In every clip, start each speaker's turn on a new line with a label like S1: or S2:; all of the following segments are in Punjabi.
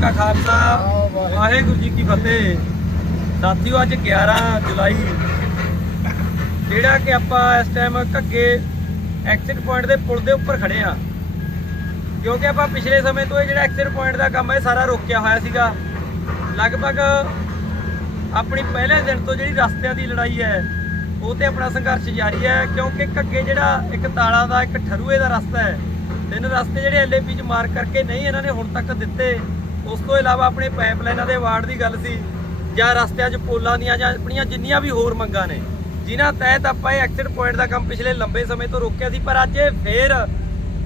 S1: ਕਾ ਖਾਲਸਾ। ਵਾਹਿਗੁਰੂ ਜੀ ਕੀ ਫਤਿਹ। ਸਾਥੀਓ, ਅੱਜ 11 ਜੁਲਾਈ। ਜਿਹੜਾ ਕਿ ਆਪਾਂ ਇਸ ਟਾਈਮ ਘੱਗੇ ਐਕਸਿਟ ਪੁਆਇੰਟ ਦੇ ਪੁਲ ਦੇ ਉੱਪਰ ਖੜੇ ਆ। ਕਿਉਂਕਿ ਆਪਾਂ ਪਿਛਲੇ ਸਮੇਂ ਤੋਂ ਇਹ ਜਿਹੜਾ ਐਕਸਿਟ ਪੁਆਇੰਟ ਦਾ ਕੰਮ ਹੈ ਸਾਰਾ ਰੋਕਿਆ ਹੋਇਆ ਸੀਗਾ। ਲਗਭਗ ਆਪਣੀ ਪਹਿਲੇ ਦਿਨ ਤੋਂ ਜਿਹੜੀ ਰਸਤਿਆਂ ਦੀ ਲੜਾਈ ਹੈ, ਉਹ ਤੇ ਆਪਣਾ ਸੰਘਰਸ਼ ਜਾਰੀ ਹੈ। ਕਿਉਂਕਿ ਘੱਗੇ ਜਿਹੜਾ ਇੱਕ ਤਾਲਾ ਦਾ, ਇੱਕ ਠਰੂਏ ਦਾ ਰਸਤਾ ਹੈ, ਤਿੰਨ ਰਸਤੇ ਜਿਹੜੇ ਐਲਏਪੀ ਚ ਮਾਰ ਕਰਕੇ ਨਹੀਂ ਇਹਨਾਂ ਨੇ ਹੁਣ ਤੱਕ ਦਿੱਤੇ। ਉਸ ਤੋਂ ਇਲਾਵਾ ਆਪਣੇ ਪਾਈਪਲਾਈਨਾਂ ਦੇ ਵਾਰਡ ਦੀ ਗੱਲ ਸੀ, ਜਾਂ ਰਸਤਿਆਂ 'ਚ ਪੋਲਾਂ ਦੀਆਂ, ਜਾਂ ਆਪਣੀਆਂ ਜਿੰਨੀਆਂ ਵੀ ਹੋਰ ਮੰਗਾਂ ਨੇ, ਜਿਨ੍ਹਾਂ ਤਹਿਤ ਆਪਾਂ ਇਹ ਐਕਸਿਟ ਪੁਆਇੰਟ ਦਾ ਕੰਮ ਪਿਛਲੇ ਲੰਬੇ ਸਮੇਂ ਤੋਂ ਰੋਕਿਆ ਸੀ, ਪਰ ਅੱਜ ਇਹ ਫੇਰ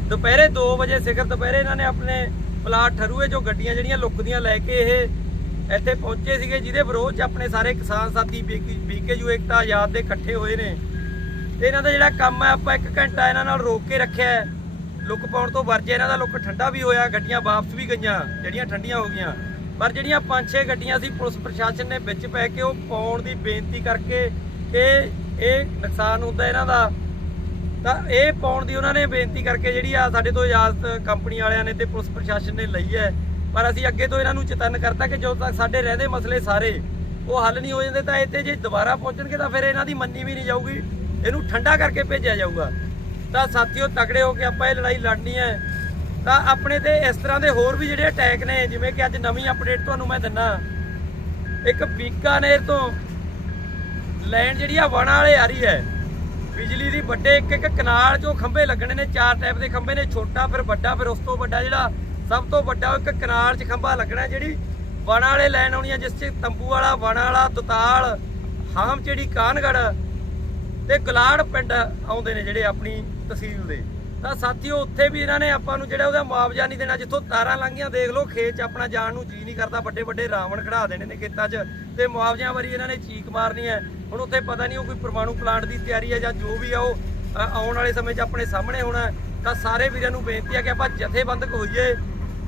S1: ਦੁਪਹਿਰੇ 2 ਵਜੇ ਸਿਖਰ ਦੁਪਹਿਰੇ ਇਹਨਾਂ ਨੇ ਆਪਣੇ ਪਲਾਟ ਠਰੂਏ ਜੋ ਗੱਡੀਆਂ ਜਿਹੜੀਆਂ ਲੁੱਕਦੀਆਂ ਲੈ ਕੇ ਇਹ ਇੱਥੇ ਪਹੁੰਚੇ ਸੀਗੇ, ਜਿਹਦੇ ਵਿਰੋਧ 'ਚ ਆਪਣੇ ਸਾਰੇ ਕਿਸਾਨ ਸਾਥੀ ਬੀਕੇਯੂ ਏਕਤਾ ਆਜ਼ਾਦ ਦੇ ਇਕੱਠੇ ਹੋਏ ਨੇ। ਤੇ ਇਹਨਾਂ ਦਾ ਜਿਹੜਾ ਕੰਮ ਹੈ, ਆਪਾਂ 1 ਘੰਟਾ ਇਹਨਾਂ ਨਾਲ ਰੋਕ ਕੇ ਰੱਖਿਆ ਹੈ। ਲੁੱਕ ਪਾਉਣ ਤੋਂ ਵਰਜੇ ਇਹਨਾਂ ਦਾ ਲੁੱਕ ਠੰਡਾ ਵੀ ਹੋਇਆ, ਗੱਡੀਆਂ ਵਾਪਸ ਵੀ ਗਈਆਂ, ਜਿਹੜੀਆਂ ਠੰਡੀਆਂ ਹੋ ਗਈਆਂ। ਪਰ ਜਿਹੜੀਆਂ ਪੰਜ ਛੇ ਗੱਡੀਆਂ ਸੀ ਪੁਲਿਸ ਪ੍ਰਸ਼ਾਸਨ ਨੇ ਵਿੱਚ ਪੈ ਕੇ ਉਹ ਪਾਉਣ ਦੀ ਬੇਨਤੀ ਕਰਕੇ ਕਿ ਇਹ ਨੁਕਸਾਨ ਹੁੰਦਾ ਇਹਨਾਂ ਦਾ। ਤਾਂ ਇਹ ਪਾਉਣ ਦੀ ਉਹਨਾਂ ਨੇ ਬੇਨਤੀ ਕਰਕੇ ਜਿਹੜੀ ਆ ਸਾਡੇ ਤੋਂ ਇਜਾਜ਼ਤ ਕੰਪਨੀ ਵਾਲਿਆਂ ਨੇ ਤੇ ਪੁਲਿਸ ਪ੍ਰਸ਼ਾਸਨ ਨੇ ਲਈ ਹੈ। ਪਰ ਅਸੀਂ ਅੱਗੇ ਤੋਂ ਇਹਨਾਂ ਨੂੰ ਚੇਤਨ ਕਰਤਾ ਕਿ ਜਦੋਂ ਤੱਕ ਸਾਡੇ ਰਹਿੰਦੇ ਮਸਲੇ ਸਾਰੇ ਉਹ ਹੱਲ ਨਹੀਂ ਹੋ ਜਾਂਦੇ ਤਾਂ ਇੱਥੇ ਜੇ ਦੁਬਾਰਾ ਪਹੁੰਚਣਗੇ ਤਾਂ ਫਿਰ ਇਹਨਾਂ ਦੀ ਮੰਨੀ ਵੀ ਨਹੀਂ ਜਾਊਗੀ। ਇਹਨੂੰ ਠੰਡਾ ਕਰਕੇ ਭੇਜਿਆ ਜਾਊਗਾ। ਤਾਂ ਸਾਥੀਓ ਤਕੜੇ ਹੋ ਕੇ ਆਪਾਂ ਇਹ ਲੜਾਈ ਲੜਨੀ ਹੈ। ਤਾਂ ਆਪਣੇ ਤੇ ਇਸ ਤਰ੍ਹਾਂ ਦੇ ਹੋਰ ਵੀ ਜਿਹੜੇ ਅਟੈਕ ਨੇ, ਜਿਵੇਂ ਕਿ ਅੱਜ ਨਵੀਂ ਅਪਡੇਟ ਤੁਹਾਨੂੰ ਮੈਂ ਦਿੰਨਾ। ਇੱਕ ਬੀਕਾਨੇਰ ਤੋਂ ਲਾਈਨ ਜਿਹੜੀ ਆ ਵਣਾ ਵਾਲੇ ਆ ਰਹੀ ਹੈ। ਬਿਜਲੀ ਦੀ ਵੱਡੇ ਇੱਕ ਇੱਕ ਕਨਾਲ 'ਚੋਂ ਖੰਭੇ ਲੱਗਣੇ ਨੇ, ਚਾਰ ਟਾਈਪ ਦੇ ਖੰਭੇ ਨੇ, ਛੋਟਾ ਫਿਰ ਵੱਡਾ, ਫਿਰ ਉਸ ਤੋਂ ਵੱਡਾ ਜਿਹੜਾ ਸਭ ਤੋਂ ਵੱਡਾ ਉਹ ਇੱਕ ਕਨਾਲ 'ਚ ਖੰਭਾ ਲੱਗਣਾ, ਜਿਹੜੀ ਵਣਾ ਵਾਲੇ ਲਾਈਨ ਆਉਣੀ ਹੈ ਜਿਸ 'ਚ ਤੰਬੂ ਵਾਲਾ, ਵਣਾ ਵਾਲਾ, ਦੁਤਾਲ, ਹਾਮ ਜਿਹੜੀ ਕਾਨਗੜ ਤੇ ਗਲਾੜ ਪਿੰਡ ਆਉਂਦੇ ਨੇ ਜਿਹੜੇ ਆਪਣੀ ਤਹਿਸੀਲ ਦੇ। ਤਾਂ ਸਾਥੀਓ, ਉੱਥੇ ਵੀ ਇਹਨਾਂ ਨੇ ਆਪਾਂ ਨੂੰ ਜਿਹੜਾ ਉਹਦਾ ਮੁਆਵਜ਼ਾ ਨਹੀਂ ਦੇਣਾ, ਜਿੱਥੋਂ ਤਾਰਾਂ ਲੰਘੀਆਂ, ਦੇਖ ਲਓ, ਖੇਤ 'ਚ ਆਪਣਾ ਜਾਣ ਨੂੰ ਜੀ ਨਹੀਂ ਕਰਦਾ, ਵੱਡੇ ਵੱਡੇ ਰਾਵਣ ਖੜਾ ਦੇਣੇ ਨੇ ਖੇਤਾਂ 'ਚ। ਤੇ ਮੁਆਵਜ਼ਿਆਂ ਵਾਰੀ ਇਹਨਾਂ ਨੇ ਚੀਕ ਮਾਰਨੀ ਹੈ। ਹੁਣ ਉੱਥੇ ਪਤਾ ਨਹੀਂ ਉਹ ਕੋਈ ਪਰਮਾਣੂ ਪਲਾਂਟ ਦੀ ਤਿਆਰੀ ਹੈ ਜਾਂ ਜੋ ਵੀ ਆ, ਉਹ ਆਉਣ ਵਾਲੇ ਸਮੇਂ 'ਚ ਆਪਣੇ ਸਾਹਮਣੇ ਹੋਣਾ ਤਾਂ ਸਾਰੇ ਵੀਰਾਂ ਨੂੰ ਬੇਨਤੀ ਹੈ ਕਿ ਆਪਾਂ ਜਥੇਬੰਦਕ ਹੋਈਏ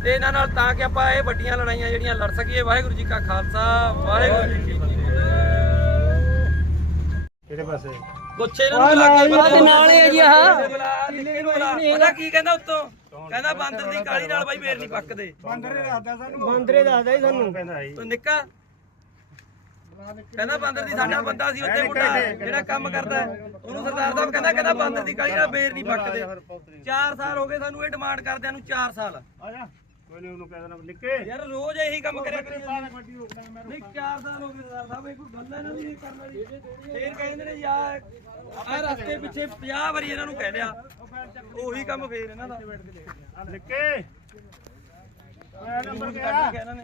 S1: ਤੇ ਇਹਨਾਂ ਨਾਲ ਤਾਂ ਕਿ ਆਪਾਂ ਇਹ ਵੱਡੀਆਂ ਲੜਾਈਆਂ ਜਿਹੜੀਆਂ ਲੜ ਸਕੀਏ। ਵਾਹਿਗੁਰੂ ਜੀ ਕਾ ਖਾਲਸਾ, ਵਾਹਿਗੁਰੂ ਜੀ ਕੀ ਫਤਿਹ।
S2: ਕਿਹੜੇ ਪਾਸੇ?
S1: ਗੁੱਛੇ ਇਹਨਾਂ ਨੂੰ ਲਾ ਕੇ
S3: ਆਹ ਨਾਲ ਹੀ ਹੈ। ਜੀ ਆਹ।
S1: ਪਤਾ ਕੀ ਕਹਿੰਦਾ ਉੱਤੋਂ? ਕਹਿੰਦਾ ਬਾਂਦਰ ਦੀ ਕਾਲੀ ਨਾਲ ਬਾਈ ਫੇਰ ਨਹੀਂ ਪੱਕਦੇ।
S2: ਬਾਂਦਰੇ ਦੱਸਦਾ ਸਾਨੂੰ
S3: ਮੰਦਰੇ ਦੱਸਦਾ ਜੀ ਸਾਨੂੰ।
S2: ਕਹਿੰਦਾ ਸੀ
S1: ਤੂੰ ਨਿੱਕਾ? ਕਹਿੰਦਾ ਬਾਂਦਰ ਦੀ ਸਾਡਾ ਬੰਦਾ ਸੀ ਉੱਤੇ ਮੁੰਡਾ ਜਿਹੜਾ ਕੰਮ ਕਰਦਾ। ਉਹਨੂੰ ਸਰਦਾਰ ਸਾਹਿਬ ਕਹਿੰਦਾ ਕਹਿੰਦਾ ਬਾਂਦਰ ਦੀ ਕਾਲੀ ਨਾਲ ਫੇਰ ਨਹੀਂ ਪੱਕਦੇ। 4 ਸਾਲ ਹੋ ਗਏ ਸਾਨੂੰ ਇਹ ਡਿਮਾਂਡ ਕਰਦਿਆਂ ਨੂੰ 4 ਸਾਲ।
S2: ਨਹੀਂ ਉਹਨੂੰ ਕਹਿੰਦਾ ਨਿੱਕੇ।
S1: ਯਾਰ ਰੋਜ਼ ਇਹੀ ਕੰਮ ਕਰਿਆ ਕਰੀ ਨਹੀਂ 4 ਸਾਲ ਹੋ ਗਏ ਸਰਦਾਰ ਸਾਹਿਬ ਇਹ ਕੋਈ ਗੱਲ ਹੈ ਇਹਨਾਂ ਦੀ ਇਹ ਕਰਨ ਵਾਲੀ। ਫੇਰ ਕਹਿੰਦੇ ਨੇ ਯਾਰ ਆ ਰਸਤੇ ਪਿੱਛੇ 50 ਵਾਰੀ ਇਹਨਾਂ ਨੂੰ ਕਹਿ ਲਿਆ। ਉਹੀ ਕੰਮ ਫੇਰ ਇਹਨਾਂ ਦਾ।
S2: ਨਿੱਕੇ। ਆ ਨੰਬਰ
S1: ਕੱਢ
S2: ਕਿਹੜਾ
S1: ਕੇ ਇਹਨਾਂ ਨੇ।